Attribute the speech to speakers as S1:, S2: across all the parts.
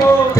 S1: থাকো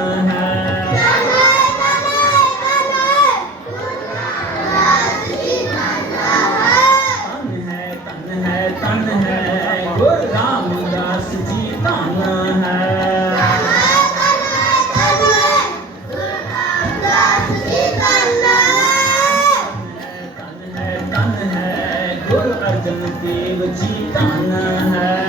S2: 知道？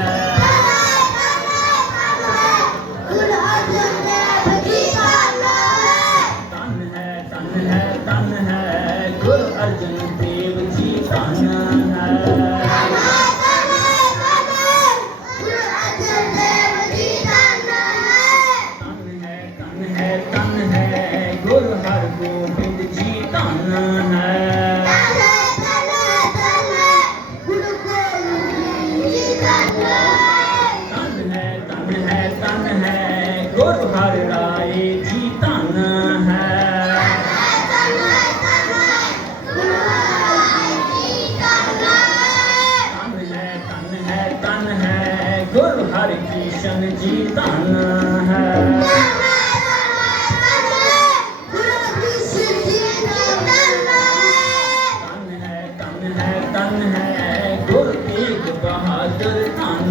S2: ਤਨ ਹੈ ਤਨ ਹੈ ਤਨ ਹੈ
S1: ਗੁਰ ਹਰਿ ਰਾਏ ਜੀ ਧਨ ਹੈ ਤਨ ਹੈ ਤਨ ਹੈ ਤਨ ਹੈ ਗੁਰ ਹਰਿ ਕ੍ਰਿਸ਼ਨ ਜੀ ਧਨ ਹੈ।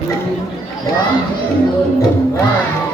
S1: Vai, vai, vai.